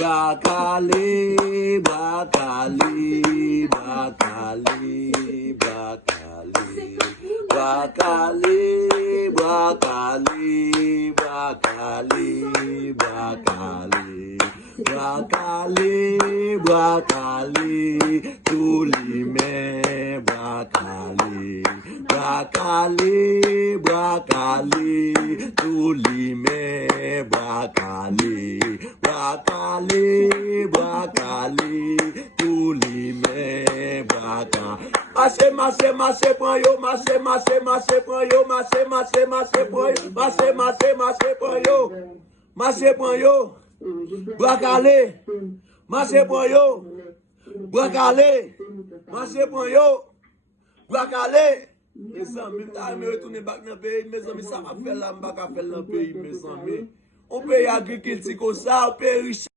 Bracale, bracale, bracale, bracale, bracale, bracale, bracale, bracale, bracale, bracale, tous les mains, bracale, bracale, bracale, tous les mains, bracale, bracale, bracale, tous les mains, bracale. Masse, masse, masse, prends yo, masse, masse, masse, prends yo, masse, masse, masse, prends yo, masse, masse, masse, prends yo, masse, prends yo, bracale, masse, prends yo, bracale, masse, prends yo, bracale. Mes amis, je vais retourner dans le pays, mes amis, ça va faire là, je vais faire dans le pays, mes amis. On peut y agriculture comme ça, on peut riche.